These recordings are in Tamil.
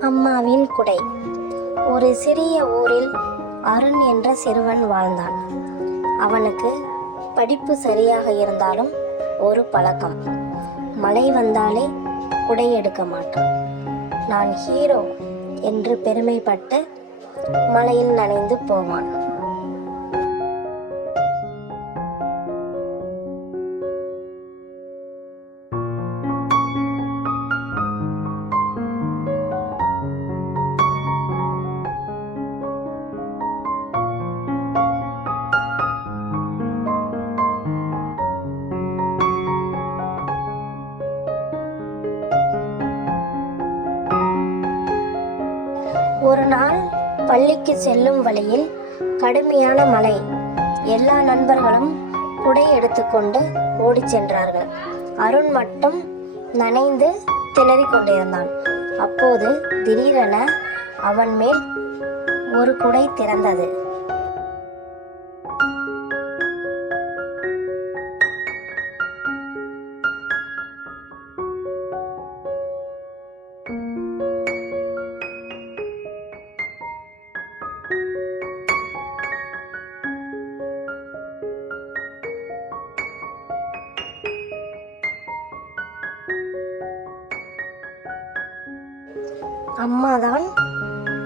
அம்மாவின் குடை. ஒரு சிறிய ஊரில் அருண் என்ற சிறுவன் வாழ்ந்தான். அவனுக்கு படிப்பு சரியாக இருந்தாலும் ஒரு பழக்கம். மழை வந்தாலே குடை எடுக்க மாட்டான். நான் ஹீரோ என்று பெருமைப்பட்டு மழையில் நனைந்து போவான். ஒரு நாள் பள்ளிக்கு செல்லும் வழியில் கடுமையான மழை. எல்லா நண்பர்களும் குடை எடுத்துக்கொண்டு ஓடி சென்றார்கள். அருண் மட்டும் நனைந்து திணறிக் கொண்டிருந்தான். அப்போது திடீரென அவன் மேல் ஒரு குடை திறந்தது. அம்மாதான்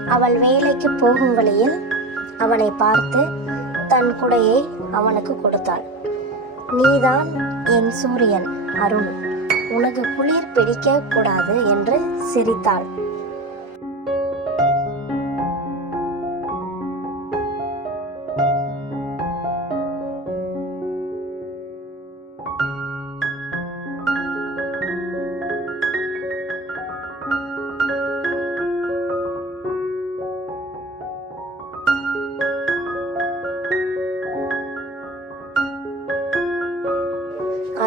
அவள் வேலைக்கு போகும் வழியில் அவனை பார்த்து தன் குடையை அவனுக்கு கொடுத்தாள். நீதான் என் சூரியன் அருண். உனக்கு குளிர் பிடிக்க கூடாது என்று சிரித்தாள்.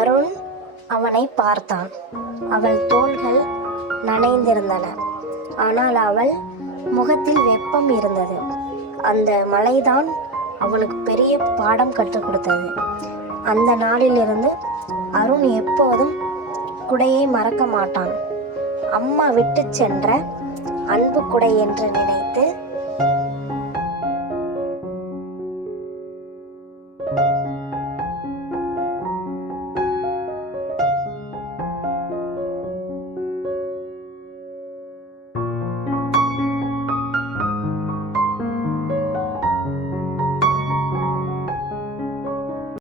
அருண் அவனை பார்த்தான். அவள் தோள்கள் நனைந்திருந்தன. ஆனால் அவள் முகத்தில் வெப்பம் இருந்தது. அந்த மலைதான் அவனுக்கு பெரிய பாடம் கற்றுக் கொடுத்தது. அந்த நாளிலிருந்து அருண் எப்போதும் குடையை மறக்க மாட்டான். அம்மா விட்டு சென்ற அன்பு குடை என்று நினைத்து